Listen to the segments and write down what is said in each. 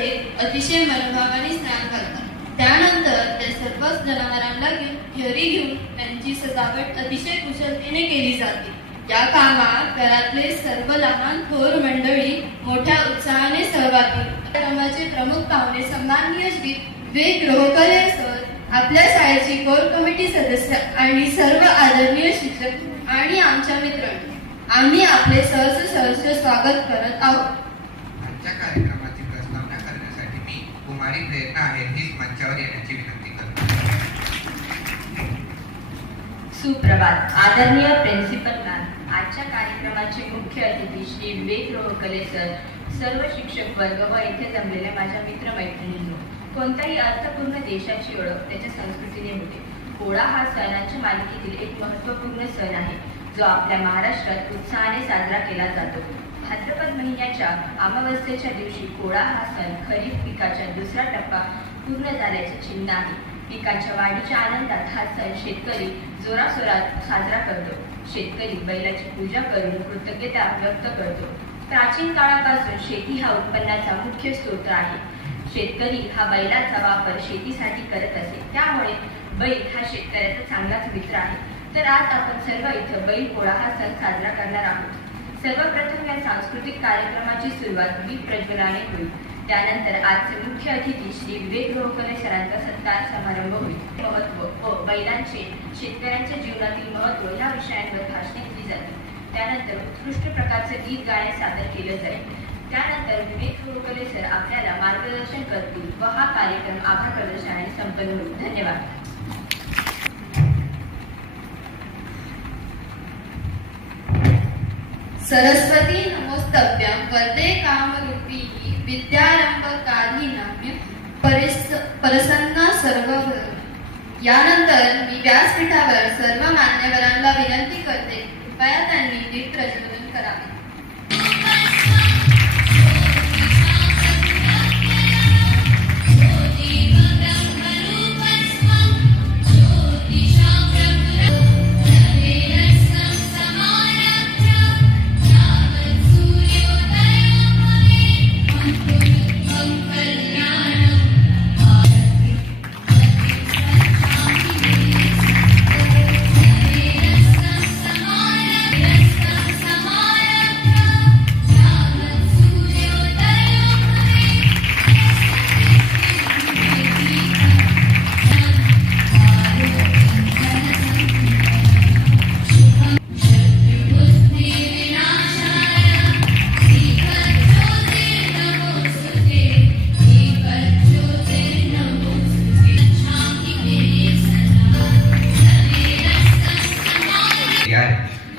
ते अतिशय मनोभावाने स्नान करतात. त्यानंतर ते सर्व जनावरांना घरी घेऊन त्यांची सजावट अतिशय कुशलतेने केली जाते. या कामात घरातले सर्व लहान थोर मंडळी मोठ्या उत्साहाने सहभागी. कार्यक्रमाचे प्रमुख पाहुणे सन्माननीय श्री विवेक रोहकले सर, आपल्या शाळेची कोर कमिटी सदस्य आणि सर्व आदरणीय शिक्षक आणि आमच्या मित्रांनो, आम्ही आपले सहर्ष स्वागत करत आहोत. आजच्या कार्यक्रमाची प्रस्तावना करण्यासाठी मी कुमारी प्रेरणा आहे हीच मंचावर येण्याची विनंती करतो. सुप्रभात. आदरणीय प्रिन्सिपल मॅम, आजच्या कार्यक्रमाचे मुख्य अतिथी श्री विवेक रोहकले सर, सर्व शिक्षक वर्ग व येथे जमलेल्या माझ्या मित्रमैत्रिणींनो, कोणत्याही अर्थपूर्ण देशाची ओळख त्याच्या संस्कृतीने होते. पोळा हा सणांच्या मालिकेतील एक महत्त्वपूर्ण सण आहे जो आपल्या महाराष्ट्रात उत्साहाने साजरा केला जातो. भाद्रपद महिन्याच्या अमावस्येच्या दिवशी पोळा हा सण खरीप पिकाच्या दुसरा टप्पा पूर्ण झाल्याचे चिन्ह आहे. पिकाच्या वाढीच्या आनंदात हा सण शेतकरी जोराशोरात साजरा करतो. शेतकरी बैलाची पूजा करून कृतज्ञता व्यक्त करतो. प्राचीन काळापासून शेती हा उत्पन्नाचा मुख्य स्रोत आहे. शेतकरी हा बैलाचा वापर शेतीसाठी करत असे, त्यामुळे बैल हा शेतकऱ्याचा चांगलाच मित्र आहे. तर आज आपण सर्व इथं बैल पोळा हा सण साजरा करणार आहोत. सर्वप्रथम या सांस्कृतिक कार्यक्रमाची सुरुवात दीप प्रज्वलाने होईल. त्यानंतर आजचे मुख्य अतिथी श्री विवेक रोहकले सरांचा सत्कार समारंभ होईल. महत्त्व व बैलांचे शेतकऱ्यांच्या जीवनातील महत्त्व या विषयांवर भाषणे केली जातील. त्यानंतर उत्कृष्ट प्रकारचे गीत गाणे सादर केले जाईल. त्यानंतर विवेक रोहकले सर आपल्याला मार्गदर्शन करतील व हा कार्यक्रम आभार प्रदर्शनाने संपन्न होईल. धन्यवाद. सरस्वती नमोस्तभ्यं वरदे कामरूपिणी विद्यारंभकारिणी प्रसन्ना सर्वभर. यानंतर मी व्यासपीठावर सर्व मान्यवरांना विनंती करते, कृपया त्यांनी दीप प्रज्वलन करावे.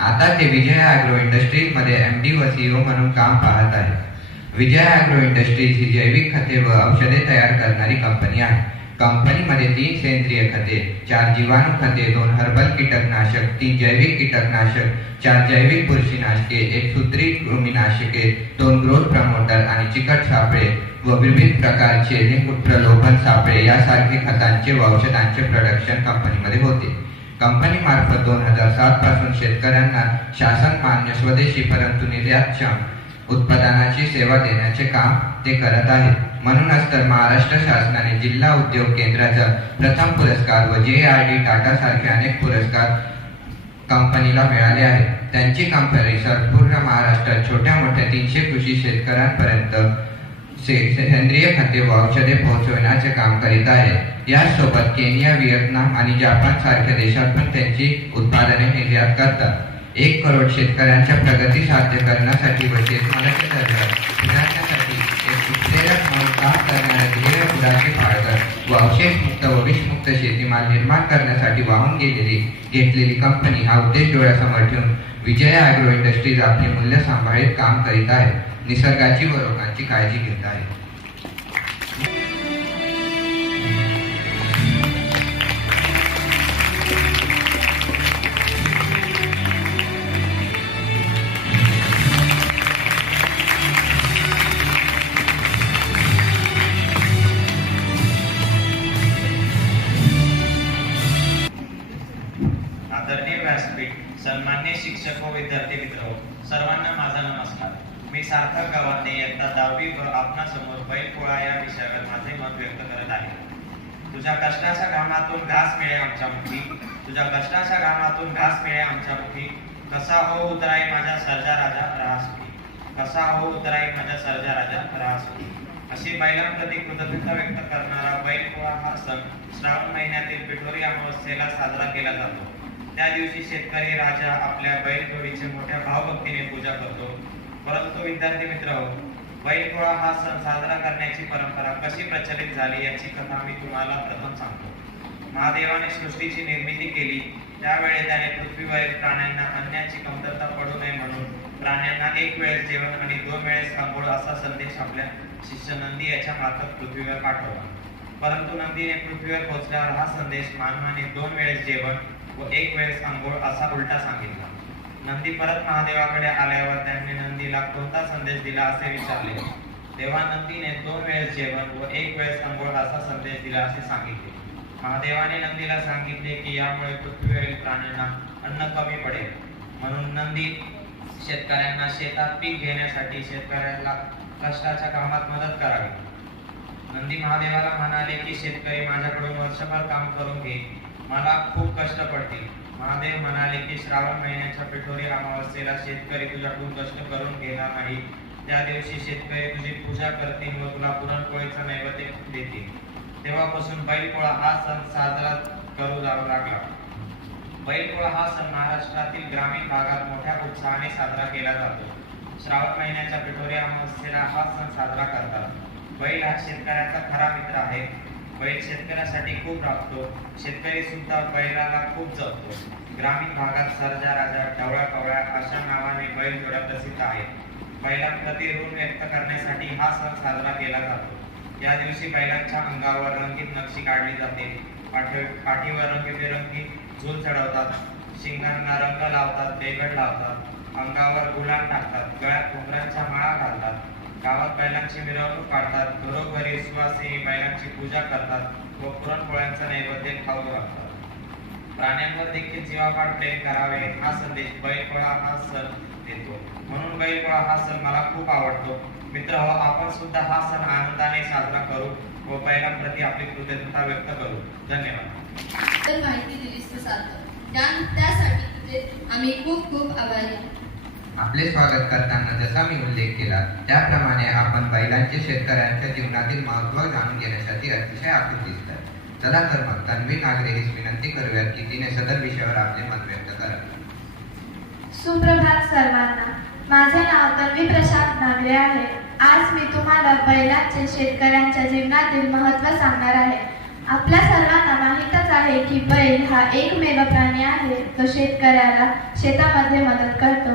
आता ते विजय ॲग्रो इंडस्ट्रीज मध्ये MD व CEO म्हणून काम पाहत आहे. विजय ॲग्रो इंडस्ट्रीज ही जैविक खते व औषधे तयार करणारी कंपनी आहे. कंपनीमध्ये 3 सेंद्रिय खते, 4 जीवाणू खते, 2 हर्बल कीटकनाशक, 3 जैविक कीटकनाशक, 4 जैविक बुरशीनाशके, 1 सूत्री कृमीनाशके, 2 ग्रोथ प्रमोटर आणि चिकट सापळे व विविध प्रकारचे लिंग प्रलोभन सापळे यासारखे खतांचे व औषधांचे प्रोडक्शन कंपनीमध्ये होते. कंपनी मार्फत 2007 पासून शेतकऱ्यांना शासन मान्य स्वदेशी परंतु निर्यातक्षम उत्पादनाची सेवा देण्याचे काम ते करत आहेत. म्हणूनच तर महाराष्ट्र शासनाने जिल्हा उद्योग केंद्राचा प्रथम पुरस्कार व JRD टाटा सारखे अनेक पुरस्कार कंपनीला मिळाले आहेत. त्यांची कंपनी संपूर्ण महाराष्ट्रात छोट्या मोठ्या 300 कृषी शेतकऱ्यांपर्यंत सेंद्रिय खते व औषधे पोहोचवण्याचे काम करीत आहे. यासोबत केनिया, व्हिएतनाम आणि जपान सारख्या देशात पण त्यांची उत्पादने निर्यात करतात. 1 करोड शेतकऱ्यांच्या प्रगती साध्य करण्यासाठी व शेतमालाचे दर्जा सुधारण्यासाठी एक उत्प्रेरक म्हणून काम करणाऱ्या ध्येय पुढाचे पाळकर व अवशेषमुक्त व विषमुक्त शेतीमाल निर्माण करण्यासाठी वाहून घेतलेली कंपनी हा उद्देश डोळ्यासमोर ठेवून विजय ॲग्रो इंडस्ट्रीज आपले मूल्य सांभाळीत काम करीत आहे. निसर्गाची व लोकांची काळजी घेत आहे. आदरणीय व्यासपीठ, सन्मान्य शिक्षक व विद्यार्थी मित्र, सर्वांना माझा नमस्कार. मी सार्थक गावाने इयत्ता 10वी व आपणासमोर बैलपोळा या विषयावर माझे मत व्यक्त करत आहे. तुझ्या कष्टाच्या घामातून घास मिळे आमच्या मुखी, तुझ्या कष्टाच्या घामातून घास मिळे आमच्या मुखी. कसा हो उतराई माझ्या सर्जा राजा राहा सुखी, कसा हो उतराई माझ्या सर्जा राजा राहा सुखी. अशी बैलांप्रती कृतज्ञता व्यक्त करणारा बैलपोळा हा सण श्रावण महिन्यातील पिठोरी अमावस्येला साजरा केला जातो. त्या दिवशी शेतकरी राजा आपल्या बैलजोडीची मोठ्या भावभक्तीने पूजा करतो. परंतु विद्यार्थी मित्र, बैलपोळा हा सण साजरा करण्याची परंपरा कशी प्रचलित झाली याची कथा मी तुम्हाला प्रथम सांगतो. महादेवाने सृष्टीची निर्मिती केली त्यावेळी त्याने पृथ्वीवरील प्राण्यांना अन्नाची कमतरता पडू नये म्हणून प्राण्यांना एक वेळेस जेवण आणि 2 वेळेस आंघोळ असा संदेश आपल्या शिष्य नंदी याच्या मार्फत पृथ्वीवर पाठवला. परंतु नंदीने पृथ्वीवर पोहोचल्यावर हा संदेश मानवाने 2 वेळेस जेवण व 1 वेळेस आंघोळ असा उलटा सांगितला. नंदी परत महादेवाकडे आल्यावर त्यांनी नंदीला कोणता संदेश दिला असे विचारले. तेव्हा नंदीने 2 वेळेस जेवण व 1 वेळेस आंघोळ असा संदेश दिला असे सांगितले. महादेवाने नंदीला सांगितले की यामुळे पृथ्वीवरील प्राण्यांना अन्न कमी पडेल, म्हणून नंदी शेतकऱ्यांना शेतात पीक घेण्यासाठी शेतकऱ्याला कष्टाच्या कामात मदत करावी. नंदी महादेवाला म्हणाले की शेतकरी माझ्याकडून वर्षभर काम करून घे, मला खूप कष्ट पडतील. महादेव म्हणाले की श्रावण महिन्याच्या पिठोरी अमावस्येला शेतकरी तुझ्याकडून कष्ट करून घेणार नाही. त्या दिवशी शेतकरी तुझी पूजा करतील व तुला पुरणपोळीचा नैवेद्य देतील. तेव्हापासून बैलपोळा हा सण साजरा करू लागला. बैलपोळा हा सण महाराष्ट्रातील ग्रामीण भागात मोठ्या उत्साहाने साजरा केला जातो. श्रावण महिन्याच्या पिठोरी अमावस्येला हा सण साजरा करतात. बैल हा शेतकऱ्याचा खरा मित्र आहे. बैल शेतकऱ्यासाठी खूप राबतो. शेतकरी सुद्धा बैलाला खूप जपतो. ग्रामीण भागात सर्जा राजा, ढवळा कवळा अशा नावाने बैल जोड्या प्रसिद्ध आहेत. बैलांप्रती ऋण व्यक्त करण्यासाठी हा सण साजरा केला जातो. या दिवशी बैलांच्या अंगावर रंगीत नक्षी काढली जाते. पाठीवर रंगीबेरंगी झूल चढवतात, शिंगांना रंग लावतात, बेगड लावतात, अंगावर गुलाल टाकतात, गळ्यात घुंगरांच्या माळा घालतात. गावात बैलांची मिरवणूक काढतात. घरोघरी सुवासिनी बैलांची पूजा करतात व पुरणपोळ्यांचा नैवेद्य खाऊ घालतात. प्राण्यांवर देखील जीवापाड प्रेम करावे हा संदेश बैलपोळा हा सण देतो. म्हणून बैलपोळा हा सण मला खूप आवडतो. मित्र हो, आपण सुद्धा हा सण आनंदाने साजरा करू व बैलांप्रती आपली कृतज्ञता व्यक्त करू. धन्यवाद. तर माहिती दिलीस तर सार्थक, त्यासाठी तुझे आम्ही खूप खूप आभारी आहोत. आपले स्वागत करताना जसा मी उल्लेख केला त्याप्रमाणे आपण बैलांचे शेतकऱ्यांच्या जीवनातील महत्त्व जाणून घेण्यासाठी अतिशय आतुर दिसतात. चला तर मग तन्वी नागरे हिच विनंती करूयात की तिने सदर विषयावर आपले मत व्यक्त करावे. सुप्रभात सर्वांना. माझे नाव तन्वी प्रशांत नागरे आहे. आज मी तुम्हाला बैलांचे शेतकऱ्यांच्या जीवनातील महत्त्व सांगणार आहे. आपल्या सर्वांना माहीतच आहे की बैल हा एकमेव प्राणी आहे तो शेतकऱ्याला शेतामध्ये मदत करतो.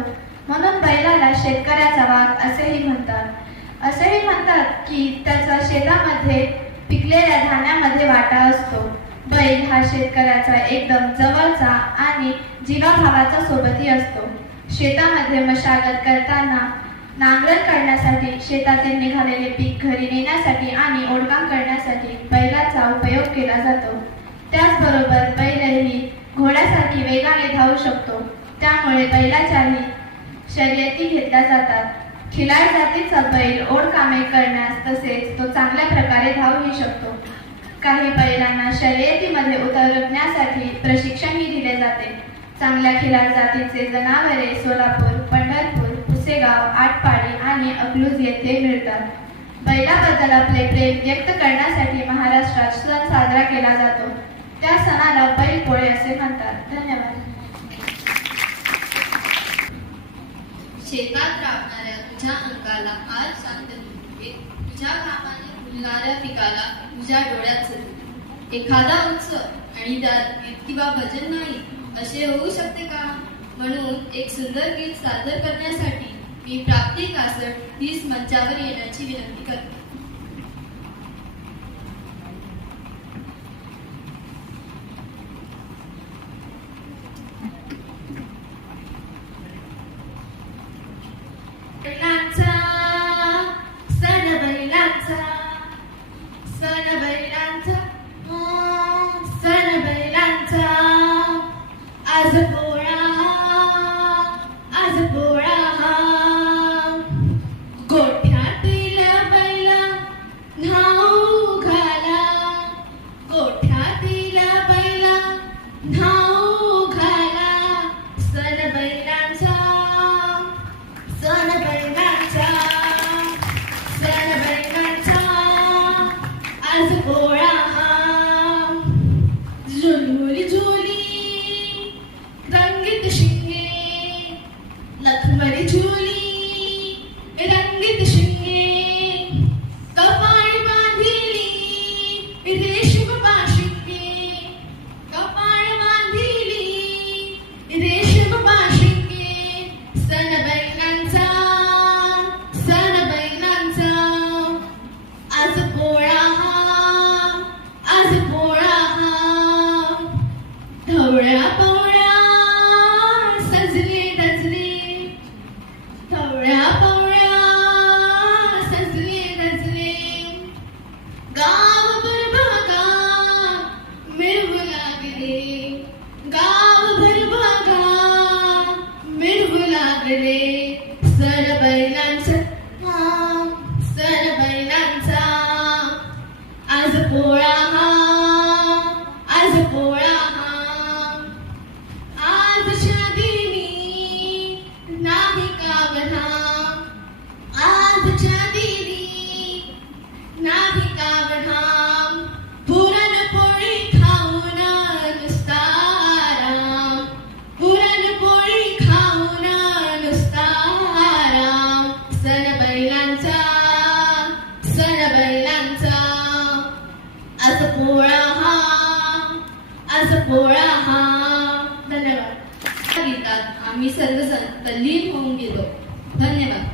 म्हणून बैलाला शेतकऱ्याचा वाघ असेही म्हणतात. असेही म्हणतात की त्याचा शेतामध्ये पिकलेल्या धान्यामध्ये वाटा असतो. बैल हा शेतकऱ्याचा एकदम जवळचा आणि जीवाभावाचा सोबती असतो. शेतामध्ये मशागत करताना, नांगरण करण्यासाठी, शेतातील निघालेले पीक घरी नेण्यासाठी आणि ओढकाम करण्यासाठी बैलाचा उपयोग केला जातो. त्याचबरोबर बैलही घोड्यासारखी वेगाने धावू शकतो. त्यामुळे बैलाच्याही शर्यती घेतल्या जातात. खिलार जातीचा बैल ओढकामे करण्यास तसेच तो चांगल्या प्रकारे धावूही शकतो. काही बैलांना शर्यतीमध्ये उतरवण्यासाठी प्रशिक्षणही दिले जाते. चांगल्या खिलार जातीचे जनावरे सोलापूर, पंढरपूर, पुसेगाव, आटपाडी आणि अकलूज येथे मिळतात. बैलाबद्दल आपले प्रेम व्यक्त करण्यासाठी महाराष्ट्रात सण साजरा केला जातो. त्या सणाला बैलपोळे असे म्हणतात. धन्यवाद. शेतात राबणाऱ्या तुझ्या अंगाला आज शांत मिळते. तुझ्या कामाने फुलणाऱ्या पिकाला तुझ्या डोळ्यात चढते. एखादा उत्सव आणि त्यात गीत किंवा भजन नाही असे होऊ शकते का? म्हणून एक सुंदर गीत सादर करण्यासाठी मी प्राप्ती कासट 30 मंचावर येण्याची विनंती करते. बैलांचा सण, बैलांचा सण, बैलांचा सण, बैलांचा आज पोळा, आज पोळा. बैलांचा आज पोळा हा. धन्यवाद. या गीतात आम्ही सर्वजण तल्लीन होऊन गेलो. धन्यवाद.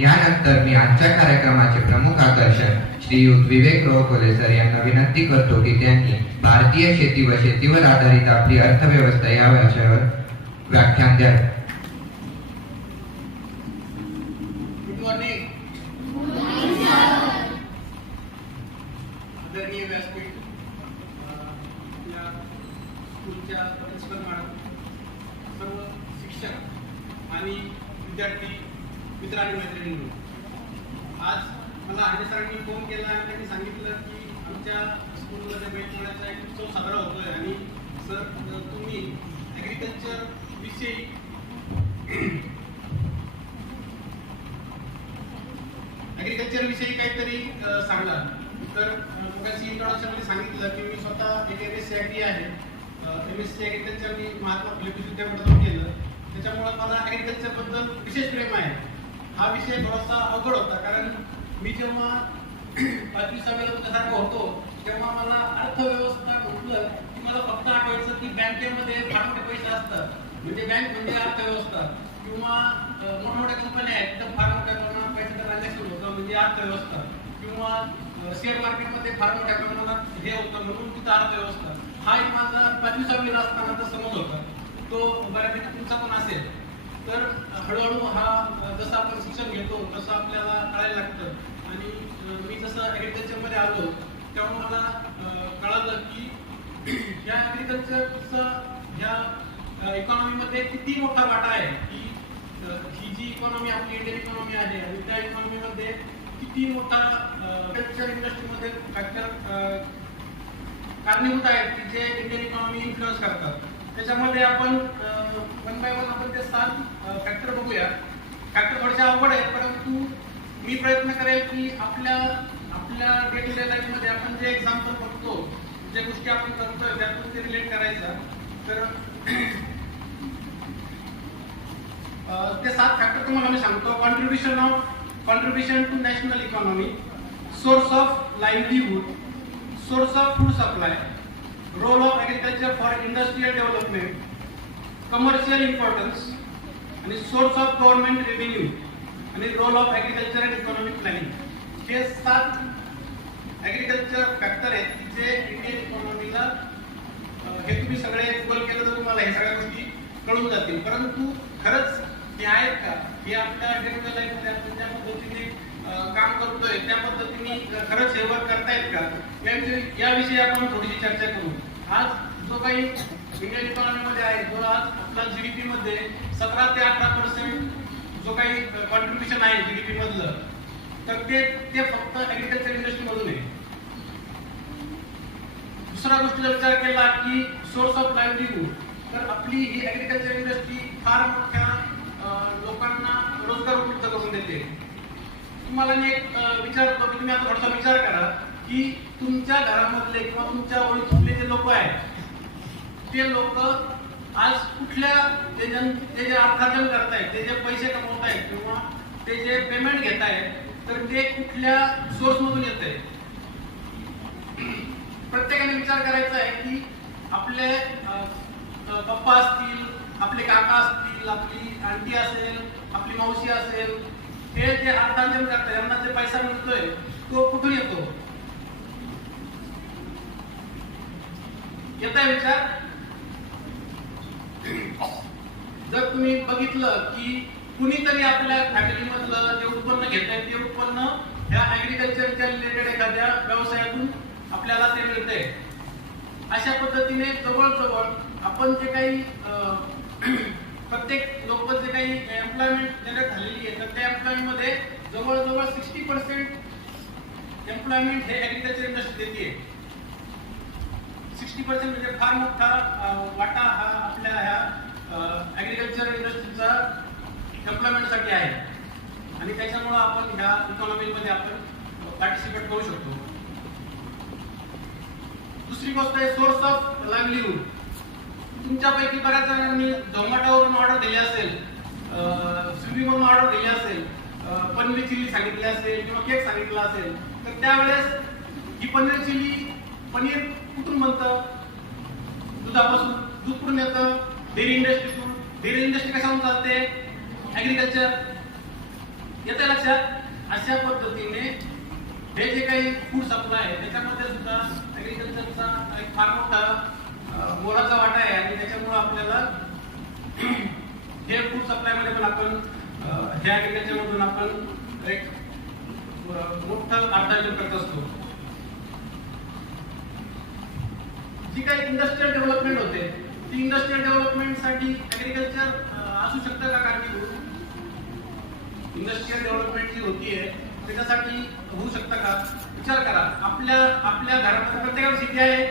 यानंतर मी आजच्या कार्यक्रमाचे प्रमुख आकर्षक श्रीयुत विवेक रोहकोले सर यांना विनंती करतो की त्यांनी भारतीय शेती व शेतीवर आधारित आपली अर्थव्यवस्था या विषयावर व्याख्यान द्यावे. आदरणीय व्यासपीठ, आपल्या स्कूलच्या प्रिन्सिपल मॅडम, सर्व शिक्षक आणि विद्यार्थी मित्र आणि मैत्रिणींनो, आज मला हांडे सरांनी फोन केला आणि त्यांनी सांगितलं की आमच्या स्कूलमध्ये बैलपोळ्याचा एक उत्सव साजरा होतोय आणि सर तुम्ही ॲग्रिकल्चर विषयी काहीतरी सांगला. तर मगाशी इंट्रोडक्शनमध्ये सांगितलं की मी स्वतः एक MSc Agri आहे. MSc ॲग्रिकल्चर मी महात्मा फुले कृषी विद्यापीठातून केलं. त्याच्यामुळे मला ॲग्रिकल्चरबद्दल विशेष प्रेम आहे. हा विषय थोडासा अवघड होता, कारण मी जेव्हा 5वी-6वीला तुझ्यासारखं होतो तेव्हा मला अर्थव्यवस्था म्हटलं की मला फक्त आठवायचं की बँकेमध्ये फार मोठे पैसे असतात, म्हणजे बँक म्हणजे अर्थव्यवस्था, किंवा मोठमोठ्या कंपन्या आहेत तिथं फार मोठ्या प्रमाणात पैशाचं ट्रान्झॅक्शन होतं म्हणजे अर्थव्यवस्था, किंवा शेअर मार्केटमध्ये फार मोठ्या प्रमाणात हे होतं म्हणून तिथं अर्थव्यवस्था. हा एक माझा 5वी-6वीला असतानाचा समज होता. तो बऱ्यापैकी तुमचा पण असेल. तर हळूहळू हा जसं आपण शिक्षण घेतो तसं आपल्याला कळायला लागतं. आणि मी जसं ॲग्रिकल्चरमध्ये आलो तेव्हा मला कळालं की या ॲग्रिकल्चरचं ह्या इकॉनॉमीमध्ये किती मोठा वाटा आहे, की ही जी इकॉनॉमी आपली इंडियन इकॉनॉमी आहे आणि त्या इकॉनॉमीमध्ये किती मोठा ॲग्रिकल्चर इंडस्ट्रीमध्ये फॅक्टर कारणीभूत आहेत की जे इंडियन इकॉनॉमी इन्फ्लुअन्स करतात. त्याच्यामध्ये आपण वन बाय वन आपण ते 7 फॅक्टर बघूया. फॅक्टर थोडेसे अवघड आहेत, परंतु मी प्रयत्न करेल की आपल्या डे टू डे लाईफमध्ये आपण जे एक्झाम्पल बघतो, ज्या गोष्टी आपण करतोय त्यातून ते रिलेट करायचं. तर ते 7 फॅक्टर तुम्हाला मी सांगतो. Contribution to national economy, source of livelihood, source of food supply, role of agriculture for industrial development, commercial importance आणि सोर्स ऑफ गव्हर्नमेंट रेव्हेन्यू आणि role of agriculture and economic planning. हे 7 agriculture factor आहेत जे Indian इकॉनॉमीला, हे तुम्ही सगळे Google केलं तर तुम्हाला हे सगळ्या गोष्टी कळून जातील. परंतु खरंच हे आहेत का, हे आपल्या डे टू डे लाईफमध्ये आपण ज्या पद्धतीने काम करतोय त्या पद्धतीने खरंच हे वर्क करतायत का, याविषयी आपण थोडीशी चर्चा करू. आज जो काही इंडियन इकॉनॉमीमध्ये आहे, जो आज आपला GDP मध्ये 17 ते 18% जो काही कॉन्ट्रीब्युशन आहे GDP मधलं, तर ते फक्त ॲग्रिकल्चर इंडस्ट्री मधून आहे. दुसरा गोष्टीचा विचार केला की सोर्स ऑफ लाईव्हलीहूड, तर आपली ही ॲग्रिकल्चर इंडस्ट्री फार मोठ्या लोकांना रोजगार उपलब्ध करून देते. तुम्हाला मी एक विचारतो की तुम्ही आता थोडासा विचार करा की तुमच्या घरामधले किंवा तुमच्या ओळखीतले जे लोक आहेत ते लोक आज कुठल्या जे अर्थार्जन करतायत, ते जे पैसे कमवतायत किंवा ते जे पेमेंट घेत आहेत, तर ते कुठल्या सोर्स मधून येत आहे. प्रत्येकाने विचार करायचा आहे की आपले पप्पा असतील, आपले काका असतील, आपली आंटी असेल, आपली मावशी असेल, हे जे अर्थार्जन करतात यांना जे पैसा मिळतोय तो कुठून येतो. येताय विचार. जर तुम्ही बघितलं की कुणीतरी आपल्या फॅमिली मधलं जे उत्पन्न घेत आहे ते उत्पन्न ह्या ॲग्रिकल्चरच्या रिलेटेड एखाद्या व्यवसायातून आपल्याला ते मिळतंय. अशा पद्धतीने जवळजवळ आपण जे काही प्रत्येक लोक जे काही एम्प्लॉयमेंट जनरेट झालेली आहे, तर त्या एम्प्लॉयमेंटमध्ये जवळजवळ 60% एम्प्लॉयमेंट हे ॲग्रिकल्चर इंडस्ट्री देते. 60% म्हणजे फार मोठा वाटा हा आपल्या ह्या ॲग्रिकल्चर इंडस्ट्रीचा एम्प्लॉयमेंटसाठी आहे आणि त्याच्यामुळे आपण ह्या इकॉनॉमीमध्ये आपण पार्टिसिपेट करू शकतो. दुसरी गोष्ट आहे सोर्स ऑफ लाईव्हलीहूड. तुमच्यापैकी बऱ्याच जणांनी झोमॅटोवरून ऑर्डर दिली असेल, स्विगीवरून ऑर्डर दिली असेल, पनीर चिल्ली सांगितली असेल किंवा केक सांगितला असेल. तर त्यावेळेस ही पनीर चिली, पनीर कुठून बनतं? दुधापासून. दूध कुठून येतं? डेअरी इंडस्ट्रीतून. डेअरी इंडस्ट्री कशाहून चालते? ऍग्रिकल्चर. येतं लक्षात? अशा पद्धतीने हे जे काही फूड सप्लाय आहे त्याच्यामध्ये सुद्धा ऍग्रिकल्चरचा एक फार मोठा मोलाचा वाटा आहे आणि त्याच्यामुळे आपल्याला हे फूड सप्लाय मध्ये पण आपण हे ऍग्रिकल्चर मधून आपण एक मोठं अर्थार्जन करत असतो. जी काही इंडस्ट्रियल डेव्हलपमेंट होते ती इंडस्ट्रियल डेव्हलपमेंट साठी ऍग्रिकल्चर असू शकतं का कारणीभूत? इंडस्ट्रियल डेव्हलपमेंट जी होतीये त्याच्यासाठी होऊ शकतं का? विचार करा. आपल्या घरामध्ये प्रत्येकाला शेती आहे.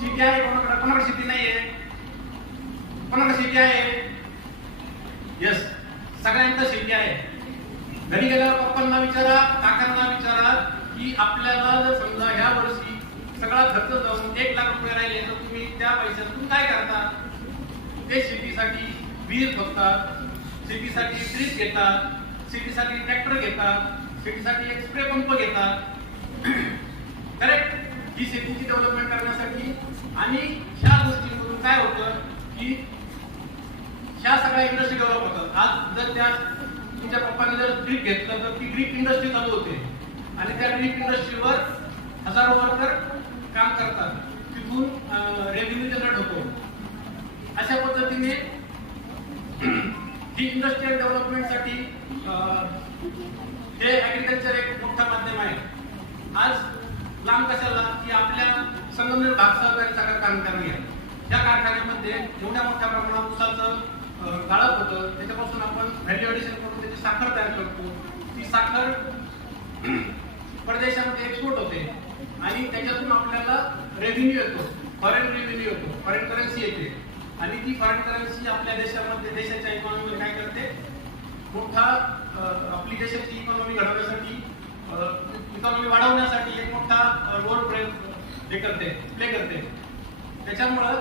शेती आहे कोणाकडे शेती नाहीये? कोणाकडे शेती आहे? यस, सगळ्यांकडे शेती आहे. घरी गेल्यावर पप्पांना विचारा, काकांना विचारा की आपल्याला जर समजा ह्या वर्षी सगळा खर्च जाऊन 1 लाख रुपये राहिले तर तुम्ही त्या पैशातून काय करता? ते शेतीसाठी बीज बघतात, शेतीसाठी ट्रीप घेतात, शेतीसाठी ट्रॅक्टर घेतात, शेतीसाठी एक स्प्रे पंप घेतात. करेक्ट? ही शेतीची डेव्हलपमेंट करण्यासाठी. आणि ह्या गोष्टींमधून काय होतं की ह्या सगळ्या इंडस्ट्री डेव्हलप होतात. आज जर त्या तुमच्या पप्पाने जर ड्रीप घेतलं तर ती ड्रीप इंडस्ट्री चालू होते आणि त्या ड्रीप इंडस्ट्रीवर हजारो वर्कर काम करतात. तिथून रेव्हेन्यू जनरेट होतो. अशा पद्धतीने ही इंडस्ट्रियल डेव्हलपमेंटसाठी हे ऍग्रिकल्चर एक मोठं माध्यम आहे. आज लांब कशाला की आपल्या संगमनेर भाग सहकारी साखर कारखाना आहे. त्या कारखान्यामध्ये एवढ्या मोठ्या प्रमाणात ऊसाचं गाळप होतं. त्याच्यापासून आपण व्हॅल्यू ॲडिशन करून त्याची साखर तयार करतो. ती साखर परदेशामध्ये एक्सपोर्ट होते आणि त्याच्यातून आपल्याला रेव्हेन्यू येतो, फॉरेन रेव्हेन्यू येतो, फॉरेन करन्सी येते आणि ती फॉरेन करन्सी आपल्या देशामध्ये देशाच्या इकॉनॉमीला काय करते? मोठा आपली देशाची इकॉनॉमी घडवण्यासाठी, इकॉनॉमी वाढवण्यासाठी एक मोठा रोल प्ले करते. त्याच्यामुळं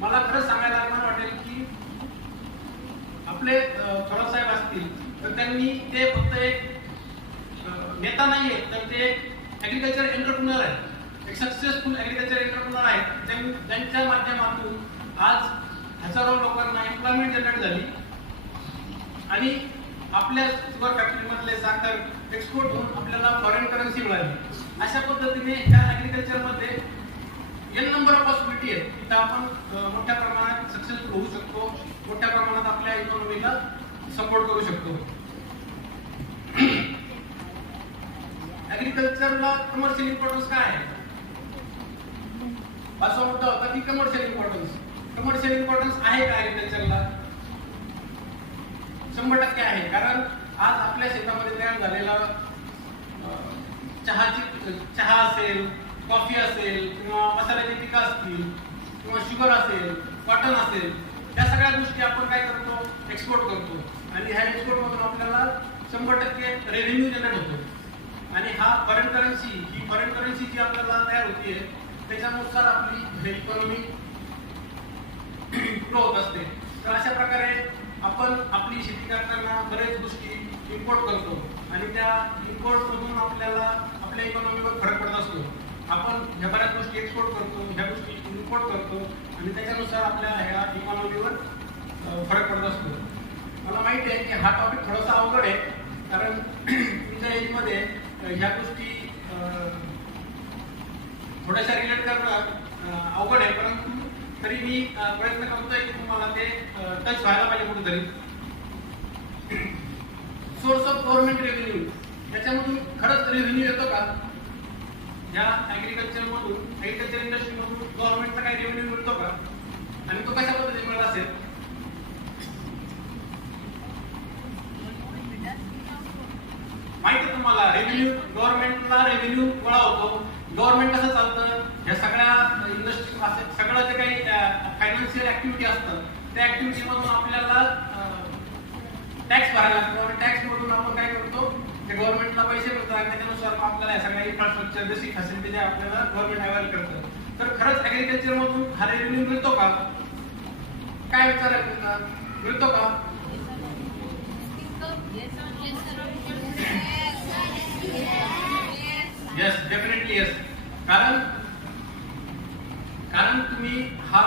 मला खरंच सांगायला आनंद वाटेल की आपले थोरात साहेब असतील तर त्यांनी ते फक्त एक नेता नाहीये तर ते ऍग्रिकल्चर एंटरप्रेन्युअर आहे. एक सक्सेसफुल ऍग्रिकल्चर एंटरप्रेन्युअर आहे. त्यांच्या माध्यमातून आज हजारो लोकांना एम्प्लॉयमेंट जनरेट झाली आणि आपल्या शुगर फॅक्टरी मधले साखर एक्सपोर्ट होऊन आपल्याला फॉरेन करन्सी मिळाली. अशा पद्धतीने या ऍग्रिकल्चर मध्ये एन नंबर ऑफ पॉसिबिलिटी आहेत. तिथं आपण मोठ्या प्रमाणात सक्सेसफुल होऊ शकतो, मोठ्या प्रमाणात आपल्या इकॉनॉमीला सपोर्ट करू शकतो. ऍग्रिकल्चरला कमर्शियल इम्पॉर्टन्स काय आहे? असा मुद्दा होता की कमर्शियल इम्पॉर्टन्स. कमर्शियल इम्पॉर्टन्स आहे का ऍग्रिकल्चरला? 100% आहे. कारण आज आपल्या शेतामध्ये तयार झालेला चहा असेल, कॉफी असेल किंवा मसाल्याची पिकं असतील किंवा शुगर असेल, कॉटन असेल, या सगळ्या गोष्टी आपण काय करतो? एक्सपोर्ट करतो आणि ह्या एक्सपोर्ट मधून आपल्याला 100% रेव्हेन्यू जनरेट होतो. आणि हा फॉरेन करन्सी, ही फॉरेन करन्सी जी आपल्याला तयार होतीये त्याच्यानुसार आपली इकॉनॉमी ग्रो होत असते. तर अशा प्रकारे आपण आपली शेती करताना बरेच गोष्टी इम्पोर्ट करतो आणि त्या इम्पोर्ट मधून आपल्याला आपल्या इकॉनॉमीवर फरक पडत असतो. आपण ह्या बऱ्याच गोष्टी एक्सपोर्ट करतो, ह्या गोष्टी इम्पोर्ट करतो आणि त्याच्यानुसार आपल्या ह्या इकॉनॉमीवर फरक पडत असतो. मला माहिती आहे की हा टॉपिक थोडासा अवघड आहे कारण तुमच्या एजमध्ये ह्या गोष्टी थोड्याशा रिलेट करणं अवघड आहे, परंतु तरी मी प्रयत्न करतोय की तुम्हाला ते टच व्हायला पाहिजे कुठेतरी. सोर्स ऑफ गव्हर्नमेंट रेव्हेन्यू, त्याच्यामधून खरंच रेव्हेन्यू येतो का? या ऍग्रिकल्चर मधून, ऍग्रिकल्चर इंडस्ट्री मधून गव्हर्नमेंटला काही रेव्हेन्यू मिळतो का आणि तो कशा पद्धतीने मिळत असेल? माहिती तुम्हाला रेव्हेन्यू, गव्हर्नमेंटला रेव्हेन्यू गोळा होतो. गव्हर्नमेंट कसं चालतं? या सगळ्या इंडस्ट्री सगळं जे काही फायनान्शियल ऍक्टिव्हिटी असतात त्या ऍक्टिव्हिटी मधून आपल्याला टॅक्स भरायला लागतो आणि टॅक्स मधून आपण काय करतो? ते गव्हर्नमेंटला पैसे मिळतात आणि त्याच्यानुसार आपल्याला या सगळ्या इन्फ्रास्ट्रक्चर बेसिक फॅसिलिटी जे आपल्याला गव्हर्नमेंट अवेल करतं. तर खरंच ऍग्रिकल्चर मधून हा रेव्हेन्यू मिळतो का? काय विचार आहे तुमचा? मिळतो का? Yes, definitely yes. कारण तुम्ही हा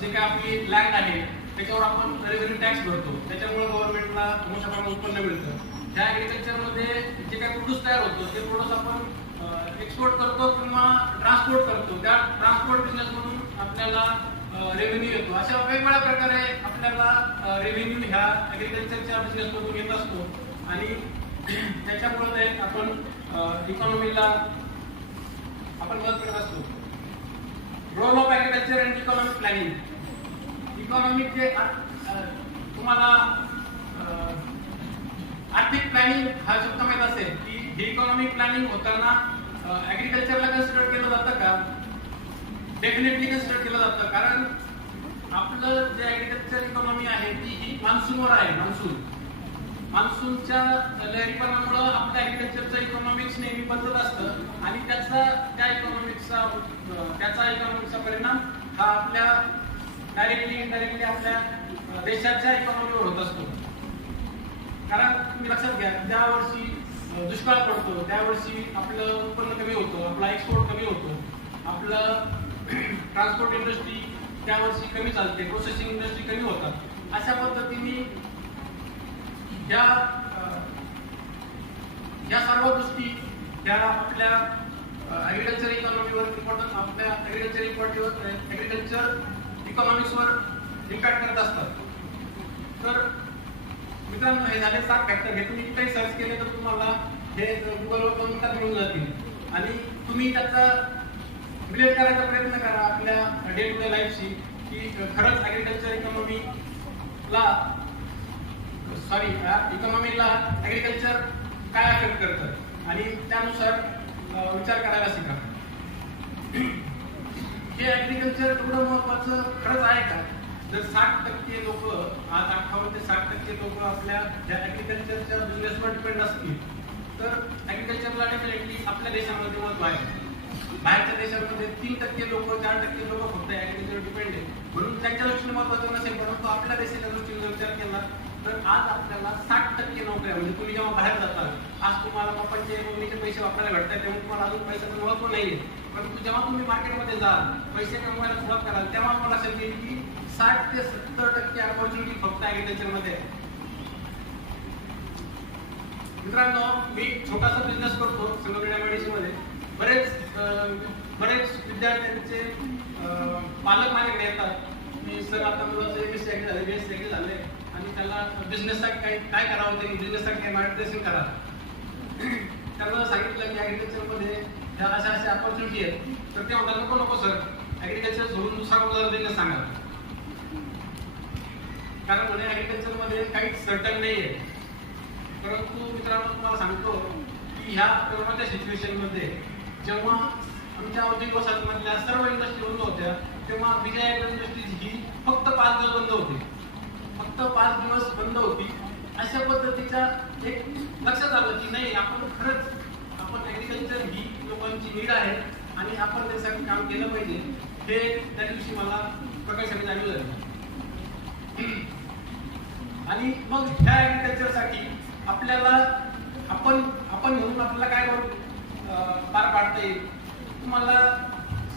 जे काय आपली लँड आहे त्याच्यावर आपण रेव्हेन्यू टॅक्स भरतो, त्याच्यामुळे गव्हर्नमेंटला मोठ्या प्रमाणात उत्पन्न मिळतं. त्या ॲग्रिकल्चरमध्ये जे काही प्रोड्यूस तयार होतो ते प्रोड्यूस आपण एक्सपोर्ट करतो किंवा ट्रान्सपोर्ट करतो. त्या ट्रान्सपोर्ट बिझनेसमधून आपल्याला रेव्हेन्यू येतो. अशा वेगवेगळ्या प्रकारे आपल्याला रेव्हेन्यू ह्या ॲग्रिकल्चरच्या बिझनेसमधून येत असतो आणि त्याच्यामुळे आपण इकॉनॉमीला आपण मदत करत असतो. Role of agriculture and economic planning. Economic जे तुम्हाला आर्थिक प्लॅनिंग हा शब्द माहित असेल की हे इकॉनॉमिक प्लॅनिंग होताना ॲग्रिकल्चरला कन्सिडर केलं जातं का? डेफिनेटली कन्सिडर केलं जातं. कारण आपलं जे ॲग्रिकल्चर इकॉनॉमी आहे ती ही मान्सूनवर आहे. मान्सूनच्या लहरीपणामुळे आपल्या ॲग्रिकल्चरचं इकॉनॉमिक्स नेहमी बदलत असतं आणि त्याचा इकॉनॉमिक्सचा परिणाम हा आपल्या डायरेक्टली इनडायरेक्टली आपल्या देशाच्या इकॉनॉमीवर होत असतो. कारण तुम्ही लक्षात घ्या, ज्या वर्षी दुष्काळ पडतो त्यावर्षी आपलं उत्पन्न कमी होतं, आपला एक्सपोर्ट कमी होतो, आपलं ट्रान्सपोर्ट इंडस्ट्री त्यावर्षी कमी चालते, प्रोसेसिंग इंडस्ट्री कमी होतात. अशा पद्धतीने या सर्व गोष्टी त्या आपल्या ॲग्रिकल्चर इकॉनॉमीवर आपल्या ॲग्रिकल्चर इकॉनॉमिक्सवर इम्पॅक्ट करत असतात. तर मित्रांनो, हे झाले 7 फॅक्टर. हे तुम्ही कुठेही सर्च केले तर तुम्हाला हे गुगलवर पण मिळून जातील आणि तुम्ही त्याचा रिलेट करायचा प्रयत्न करा आपल्या डे टू डे लाईफशी की खरंच ॲग्रिकल्चर इकॉनॉमीला ॲग्रिकल्चर काय अफेक्ट करतं आणि त्यानुसार विचार करायला शिका. हे ॲग्रिकल्चर एवढं महत्वाचं खरंच आहे का? जर 60% लोक, आज 58 ते 60% लोक आपल्या ज्या ॲग्रिकल्चरच्या बिझनेसवर डिपेंड असतील तर ॲग्रिकल्चरला डेफिनेटली आपल्या देशामध्ये महत्व आहे. बाहेरच्या देशांमध्ये 3% लोक, 4% लोक फक्त ॲग्रिकल्चर डिपेंड आहे, म्हणून त्यांच्या दृष्टीने महत्वाचं नसेल. परंतु आपल्या देशाच्या दृष्टीने जर विचार केला तर आज आपल्याला 60% नोकऱ्या, म्हणजे तुम्ही जेव्हा बाहेर जाता, आज तुम्हाला पप्पांचे मम्मीचे पैसे वापरायला भेटतात तेव्हा तुम्हाला अजून पैशाचं महत्व नाहीये. परंतु जेव्हा तुम्ही मार्केटमध्ये जाल, पैसे कमवायला सुरुवात कराल, तेव्हा मला लक्षात येईल की 60 ते 70% अपॉर्च्युनिटी फक्त ॲग्रिकल्चरमध्ये आहे. मित्रांनो, मी छोटासा बिझनेस करतो संगमनेर मेडिसिनमध्ये. बरेच विद्यार्थ्यांचे पालक माझ्याकडे येतात की सर, आता मुलाचं MSc झालं, BSc झालंय आणि त्याला बिझनेससाठी काय करावं, त्यांनी बिझनेससाठी काय मार्गदर्शन करा. त्यांना सांगितलं की ॲग्रिकल्चरमध्ये ह्या अशा अपॉर्च्युनिटी आहेत. तर ते म्हणतात नको सर, ॲग्रिकल्चर सोडून दुसरा कोणता बिझनेस सांगा. कारण म्हणजे ॲग्रिकल्चरमध्ये काहीच सर्टन नाही आहे. परंतु मित्रांनो, तुम्हाला सांगतो की ह्या कोरोनाच्या सिच्युएशनमध्ये जेव्हा आमच्या औद्योगिक वसाहतीमधल्या सर्व इंडस्ट्री बंद होत्या तेव्हा विजय ॲग्रो इंडस्ट्रीज ही फक्त 5 दिवस बंद होती. फक्त 5 दिवस बंद होती. अशा पद्धतीच्या एक लक्षात आलं की नाही, आपण ॲग्रिकल्चर ही लोकांची नीड आहे आणि आपण त्यासाठी काम केलं पाहिजे. हे त्या दिवशी मला प्रकर्षाने जाणीव झाली. आणि मग ह्या ॲग्रिकल्चरसाठी आपल्याला आपण म्हणून आपल्याला काय पार पाडता येईल. तुम्हाला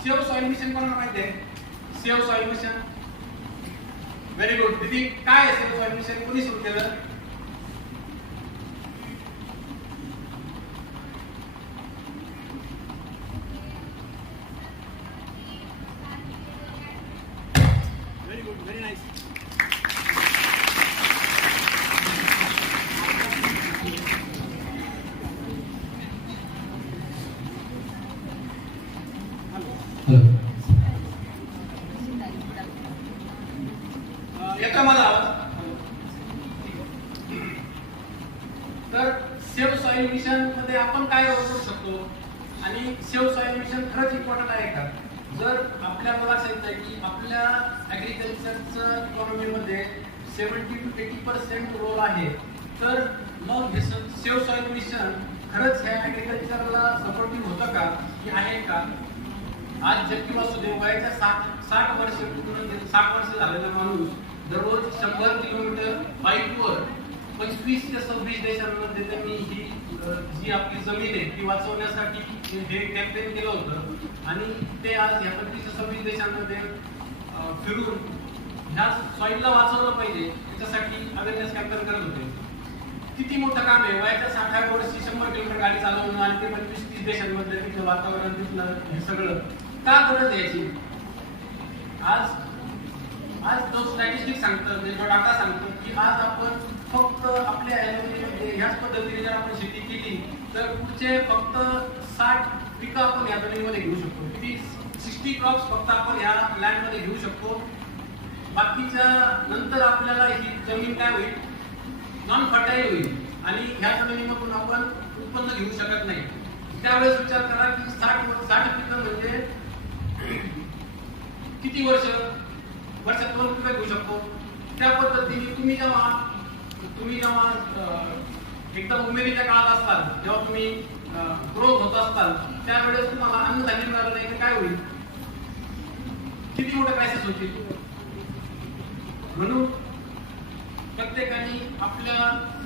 सेव्ह सॉइल मिशन कोणाला माहिती आहे? Save soil mission, very good. दीदी, काय आहे सेव्ह सॉइल मिशन? कोणी सुरू केलं? Very good, very nice. येतो माझा आवाज? तर सेव्ह सॉइल मिशन मध्ये आपण काय करू शकतो आणि सेव्ह सॉइल मिशन खरंच इम्पॉर्टंट आहे का? जर आपल्याला लक्षात येतं की आपल्या ॲग्रिकल्चरचं इकॉनॉमीमध्ये 70 to 80% रोल आहे, तर मग हे सेव्ह सॉइल मिशन खरंच ह्या ॲग्रिकल्चरला सपोर्टिव्ह होतं का, की आहे का? आज जग किंवा सुदैव वयाच्या 60 वर्ष झालेला माणूस दररोज 100 किलोमीटर बाईकवर 25 ते 26 देशांमध्ये त्यांनी ही जी आपली जमीन आहे ती वाचवण्यासाठी हे कॅम्पेन केलं होतं आणि ते आज ह्या 25-26 देशांमध्ये फिरून ह्या सॉईलला वाचवलं पाहिजे याच्यासाठी अवेअरनेस कॅम्पेन करत होते. किती मोठं काम आहे, वयाच्या 60 वर्षी 100 किलोमीटर गाडी चालवणं आणि ते 25-30 देशांमधलं तिथलं वातावरण, तिथलं हे सगळं का गरज यायची? आज तो स्टॅटिस्टिक सांगतो, जो डाटा सांगतो की आज आपण फक्त आपल्या ॲलोपॅथीमध्ये ह्याच पद्धतीने जर आपण शेती केली तर पुढचे फक्त 60 पिकं आपण या जमिनीमध्ये घेऊ शकतो. किती 60 क्रॉप्स फक्त आपण ह्या लँडमध्ये घेऊ शकतो. बाकीच्या नंतर आपल्याला ही जमीन काय होईल, नॉन फर्टाईल होईल आणि ह्या जमिनीमधून आपण उत्पन्न घेऊ शकत नाही. त्यावेळेस विचार करा की 60 पिकं म्हणजे किती वर्षात 2 पिकं घेऊ शकतो. त्या पद्धतीने तुम्ही जेव्हा एकदम उमेदीच्या काळात असताल, जेव्हा तुम्ही ग्रोथ होत असताल, त्यावेळेस तुम्हाला अन्नधान्य मिळालं नाही तर काय होईल, किती मोठे क्रायसिस होतील. म्हणून प्रत्येकाने आपल्या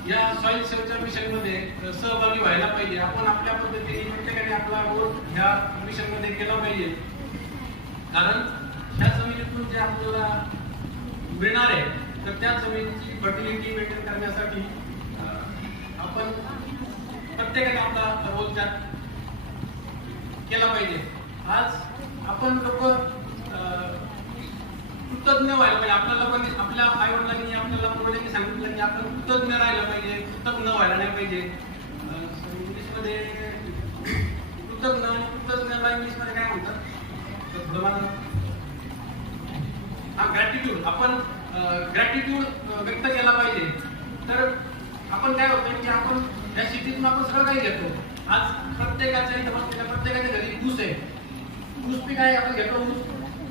या सॉइल सेव्हच्या मिशन मध्ये सहभागी व्हायला पाहिजे. आपण आपल्या पद्धतीने प्रत्येकाने आपला रोल ह्या मिशन मध्ये केला पाहिजे. कारण ह्या जमिनीतून जे आपल्याला मिळणार आहे तर त्या जमिनीची फर्टिलिटी मेंटेन करण्यासाठी आपण प्रत्येकाने आपला रोल त्यात केला पाहिजे. आज आपण लोक कृतज्ञ व्हायला पाहिजे. आपल्याला पण आपल्या आई वडिलांनी आपल्याला पूर्वजांनी सांगितलं की आपण कृतज्ञ राहायला पाहिजे, कृतज्ञ व्हायला नाही पाहिजे. इंग्लिशमध्ये कृतज्ञला इंग्लिशमध्ये काय म्हणतात, ग्रॅटिट्यूड. आपण ग्रॅटिट्यूड व्यक्त केला पाहिजे. तर आपण काय होतं की आपण या शेतीतून आपण सगळं काही घेतो. आज प्रत्येकाच्या इथं बसलेल्या प्रत्येकाच्या घरी ऊस आहे. ऊस पीक आहे, आपण घेतो ऊस.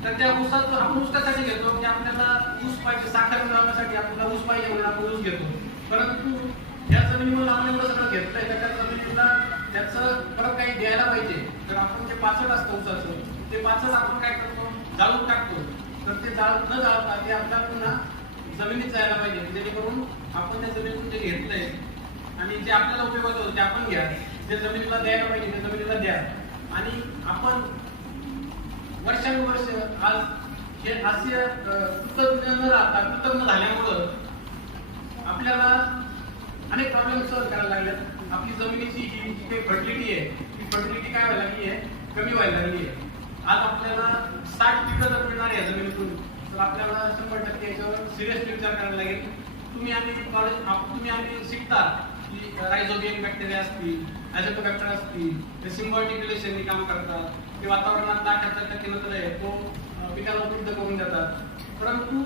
तर त्या ऊसाचं आपण ऊस कशासाठी घेतो की आपल्याला ऊस पाहिजे, साखर मिळवण्यासाठी आपल्याला ऊस पाहिजे म्हणून आपण ऊस घेतो. परंतु या जमिनीवर आपण एवढं सगळं घेतलंय तर त्या जमिनीला त्याचं परत काही द्यायला पाहिजे. तर आपण जे पाचट असतं ऊसाचं, ते पाचट आपण काय करतो, जाळून टाकतो. तर ते न जाळता ते आपल्या पुन्हा जमिनीत जायला पाहिजे, जेणेकरून आपण त्या जमिनीतून जे घेतलंय आणि जे आपल्याला उपयोगाचं होतं ते आपण घ्या, जे जमिनीला द्यायला पाहिजे ते जमिनीला द्या. आणि आपण वर्षानुवर्ष आज हे असे कृतज्ञ न राहता कृतज्ञ झाल्यामुळं आपल्याला अनेक प्रॉब्लेम सॉल्व्ह करायला लागल्यात. आपली जमिनीची ही जी काही फर्टिलिटी आहे ती फर्टिलिटी काय व्हायला लागली आहे, कमी व्हायला लागली आहे. आज आपल्याला 60 पिकं जर मिळणार आहे जमिनीतून तर आपल्याला 100% याच्यावर सिरियसली विचार करायला लागेल. तुम्ही आम्ही शिकता की रायझोबियम बॅक्टेरिया असतील, ॲझोटोबॅक्टर असतील, ते सिम्बायोटिक रिलेशननी काम करतात. ते वातावरणात 10% नंतर आहे तो पिकाला उपलब्ध करून देतात. परंतु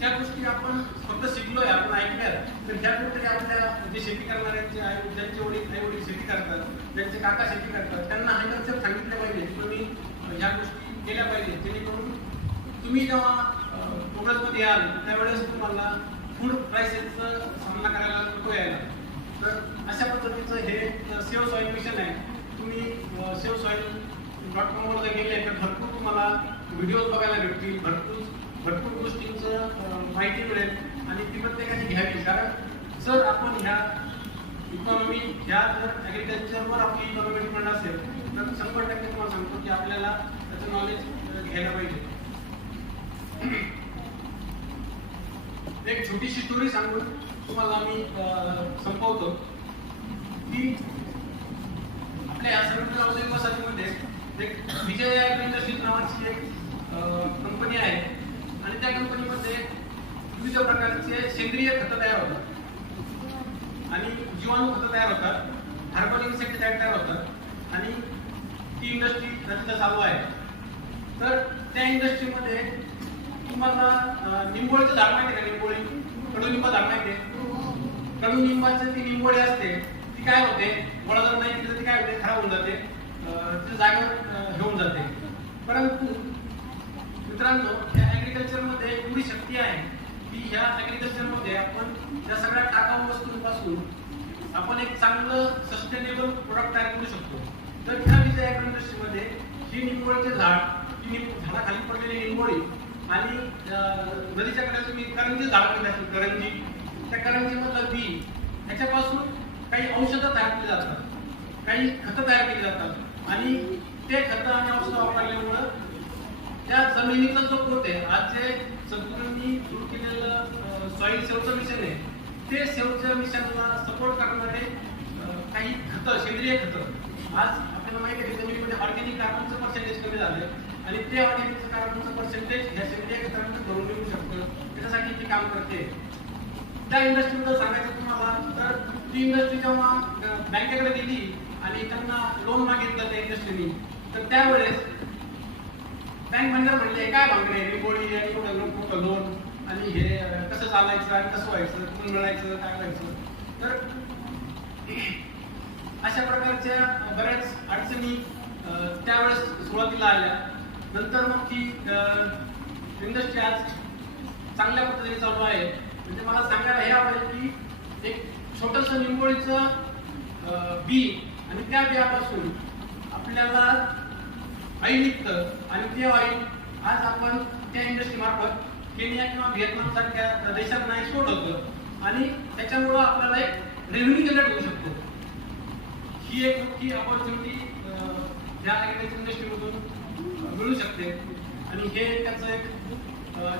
त्या गोष्टी आपण फक्त शिकलोय, आपण ऐकल्यात, तर ह्या कुठेतरी आपल्या जे शेती करणाऱ्यांचे ज्यांचे वडील शेती करतात, ज्यांचे काका शेती करतात, त्यांना हे कन्सेप्ट सांगितले पाहिजे. तुम्ही ह्या गोष्टी केल्या पाहिजे, जेणेकरून तुम्ही जेव्हा प्रोग्रेसमध्ये याल त्यावेळेस तुम्हाला फूड क्रायसिसचा सामना करायला नको यायला. तर अशा पद्धतीचं हे सेव्ह सॉइल मिशन आहे. तुम्ही SaveSoil.com वर गेले तर भरपूर तुम्हाला व्हिडिओज बघायला भेटतील, भरपूर गोष्टींचं माहिती मिळेल आणि ती प्रत्येकाने घ्यावी. कारण जर आपण ह्या इकॉनॉमी जर ॲग्रिकल्चरवर आपली इकॉनॉमी डिपेंड असेल तर 100% तुम्हाला सांगतो की आपल्याला त्याचं नॉलेज घ्यायला पाहिजे. एक छोटीशी स्टोरी सांगून तुम्हाला मी संपवतो की आपल्या या सर्व औद्योगिक वसाहतीमध्ये एक विजय इंडस्ट्रीज नावाची एक कंपनी आहे आणि त्या कंपनीमध्ये विविध प्रकारचे सेंद्रिय खतं तयार होतात आणि जीवाणू खतं तयार होतात, हार्बल इन्सेक्टिसाइड तयार होतात आणि ती इंडस्ट्री सध्या चालू आहे. तर त्या इंडस्ट्रीमध्ये तुम्हाला निंबोळीचं झाड माहिती आहे का? निंबोळी, कडुलिंब झाड माहिती आहे? कडुलिंबाची ती निंबोळी असते ती काय होते, गोळा जर नाही केली तर ती काय होते, खराब होऊन जाते, ती जागेवर घेऊन जाते. परंतु मित्रांनो, या ॲग्रिकल्चरमध्ये एवढी शक्ती आहे की ह्या ॲग्रिकल्चरमध्ये आपण या सगळ्या टाकाऊ वस्तूंपासून आपण एक चांगलं सस्टेनेबल प्रोडक्ट तयार करू शकतो. तर ह्या विजय ॲग्रो इंडस्ट्रीमध्ये ही निंबोळीचे झाड, ही झाडाखाली पडलेली निंबोळी आणि नदीच्या कडेला तुम्ही करंजी झाड केली असेल, करंजी, त्या करंजीमधलं बी, ह्याच्यापासून काही औषधं तयार केली जातात. काही खतं तयार केली जातात आणि ते खतं आणि औषधं वापरल्यामुळं त्या जमिनीचा जो पोत आहे, आज जे सद्गुरूंनी सुरू केलेलं सॉइल सेवचं मिशन आहे, ते सेवच्या मिशनला सपोर्ट करणारे काही खतं, सेंद्रिय खतं, आज आपल्याला माहिती आहे की जमिनीमध्ये ऑर्गॅनिक कार्बनचं पर्सेंटेज कमी झालं आणि ते ऑर्गॅनिक कार्बनचं पर्सेंटेज ह्या सेंद्रिय खतांमध्ये भरून निघू शकतं. त्याच्यासाठी ती काम करते. त्या इंडस्ट्रीबद्दल सांगायचं तुम्हाला तर ती इंडस्ट्री जेव्हा बँकेकडे गेली आणि त्यांना लोन मागितलं त्या इंडस्ट्रीनी, तर त्यावेळेस बँक मॅनेजर म्हणले काय भांगडे रिपोळी आणि मोठं लोन आणि हे कसं चालायचं आणि कसं व्हायचं, कुठून मिळायचं, काय व्हायचं. तर अशा प्रकारच्या बऱ्याच अडचणी त्यावेळेस सुरुवातीला आल्या. नंतर मग ती इंडस्ट्री आज चांगल्या पद्धतीने चालू आहे. म्हणजे मला सांगायला हे आवडेल की एक छोटंसं निंबोळीचं बी आणि त्या बियापासून आपल्याला ऑइल निघतं आणि ते ऑइल आज आपण त्या इंडस्ट्री मार्फत केनिया किंवा व्हिएतनाम सारख्या देशांना एक्सपोर्ट होतं आणि त्याच्यामुळं आपल्याला एक रेव्हेन्यू जनरेट होऊ शकतो. ही एक मोठी ऑपॉर्च्युनिटी या ॲग्रिकल्चर इंडस्ट्रीमधून मिळू शकते आणि हे त्याचं एक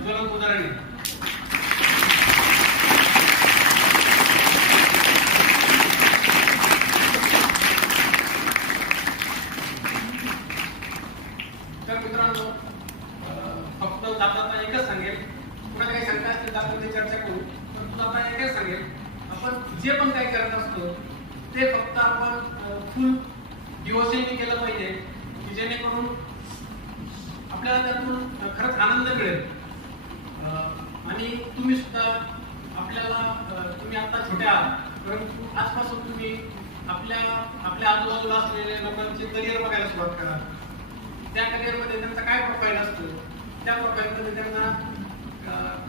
ज्वलंत उदाहरण आहे. तर मित्रांनो, फक्त आता एकच सांगेल, कुणाला काही शंका असतील तर आपण ते चर्चा करू. पण तुला आता एकच सांगेल, आपण जे पण काही करत असतो ते फक्त आपण फुल डिवोशनने केलं पाहिजे की जेणेकरून आपल्याला त्यातून खरंच आनंद मिळेल. आणि तुम्ही सुद्धा तुम्ही आता छोटे आहात, परंतु आजपासून तुम्ही आपल्या आजूबाजूला असलेल्या लोकांचे करिअर बघायला सुरुवात करा. त्या करिअरमध्ये त्यांचा काय प्रोफाईल असतो, त्या प्रोफाईलमध्ये त्यांना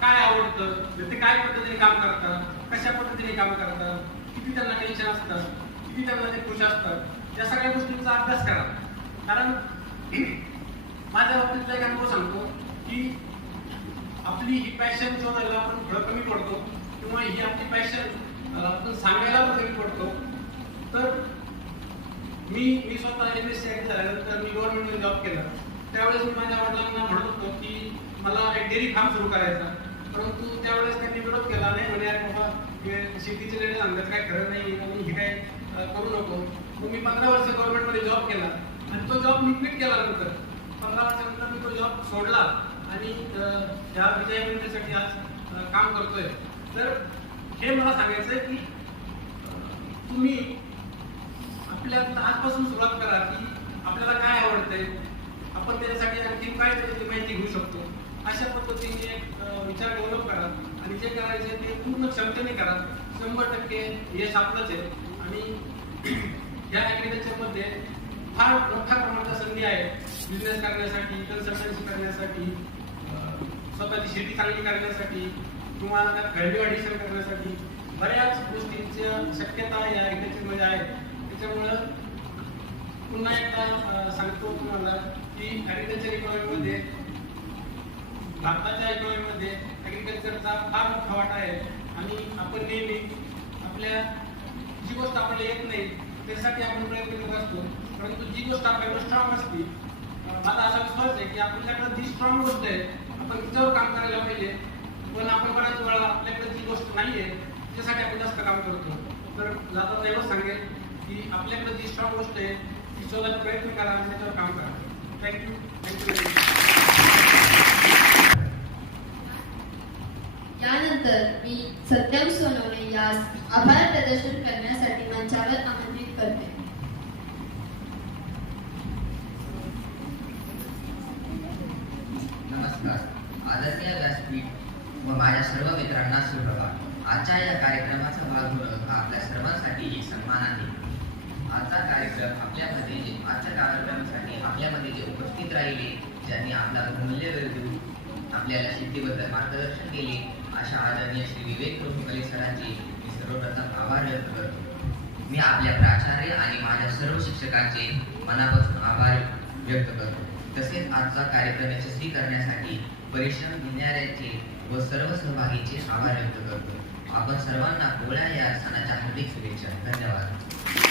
काय आवडतं, ते काय पद्धतीने काम करतात, कशा पद्धतीने काम करतात, किती त्यांना टेन्शन असतात, किती त्यांना ते खुश असतात, या सगळ्या गोष्टींचा अभ्यास करा. कारण माझ्या बाबतीतला एक अनुभव सांगतो की आपली ही पॅशन शोधायला आपण थोडं कमी पडतो किंवा ही आपली पॅशन आपण सांगायला पण कमी पडतो. तर मी स्वतः MSc झाल्यानंतर मी गव्हर्नमेंटमध्ये जॉब केला. त्यावेळेस मी माझ्या वडिलांना म्हणत होतो की मला एक डेअरी फार्म सुरू करायचा, परंतु त्यावेळेस त्यांनी विरोध केला. नाही म्हणे अरे बाबा शेतीचे निर्णय सांगण्याचं काय खरं नाही आणि हे काय करू नको. मग मी 15 वर्ष गव्हर्नमेंटमध्ये जॉब केला आणि तो जॉब मी क्विट केल्यानंतर 15 वर्षानंतर मी तो जॉब सोडला आणि या विजय मिळण्यासाठी आज काम करतोय. तर हे मला सांगायचं आहे की तुम्ही आपल्या आजपासून सुरुवात करा की आपल्याला काय आवडतंय, आपण त्याच्यासाठी आणखी काय त्याची माहिती घेऊ शकतो. अशा पद्धतीने एक विचार डेव्हलप करा आणि जे करायचे ते पूर्ण क्षमतेने करा. 100% यश आपलंच आहे. आणि या ॲग्रिकल्चरमध्ये फार मोठ्या प्रमाणाच्या संधी आहे बिझनेस करण्यासाठी, कन्सल्टन्सी करण्यासाठी, स्वतःची शेती चांगली करण्यासाठी किंवा त्यात व्हॅल्यू ॲडिशन करण्यासाठी बऱ्याच गोष्टींच्या शक्यता या ॲग्रिकल्चरमध्ये आहे. त्याच्यामुळं पुन्हा एकदा सांगतो तुम्हाला की ॲग्रिकल्चर इकॉनॉमीमध्ये, भारताच्या इकॉनॉमीमध्ये ॲग्रिकल्चरचा फार मोठा वाटा आहे. आणि आपण नेहमी आपल्या जी गोष्ट आपल्याला येत नाही त्यासाठी आपण प्रयत्न करत असतो, परंतु जी गोष्ट आपल्याकडे स्ट्रॉंग असते, माझा असा विश्वास आहे की आपल्याकडे जी स्ट्रॉंग गोष्ट आहे आपण तिच्यावर काम करायला पाहिजे. पण आपण बऱ्याच वेळा आपल्याकडे जी गोष्ट नाही आहे त्याच्यासाठी आपण जास्त काम करतो. तर जाता एवढंच सांगेल की आपल्याकडे जी स्ट्रॉंग गोष्ट आहे ती शोधायचा प्रयत्न करा आणि त्याच्यावर काम करा. थँक्यू. यानंतर मी सत्यम सोनवणे यास आभार प्रदर्शन करण्यासाठी मंचावर आमंत्रित करते. नमस्कार. आदरणीय व्यासपीठ व माझ्या सर्व मित्रांना सुप्रभात. आजच्या या कार्यक्रमाचा भाग होणं हा आपल्या सर्वांसाठी एक सन्मान आहे. आजचा कार्यक्रमासाठी आपल्यामध्ये जे उपस्थित राहिले, ज्यांनी आपला बहुमूल्य वेळ देऊन आपल्याला शेतीबद्दल मार्गदर्शन केले, अशा आदरणीय श्री विवेक रोहिकले सरांचे मी सर्वप्रथम आभार व्यक्त करतो. मी आपल्या प्राचार्य आणि माझ्या सर्व शिक्षकांचे मनापासून आभार व्यक्त करतो. तसेच आजचा कार्यक्रम यशस्वी करण्यासाठी परिश्रम घेणाऱ्यांचे व सर्व सहभागींचे आभार व्यक्त करतो. आपण सर्वांना पोळ्या या सणाच्या हार्दिक शुभेच्छा. धन्यवाद.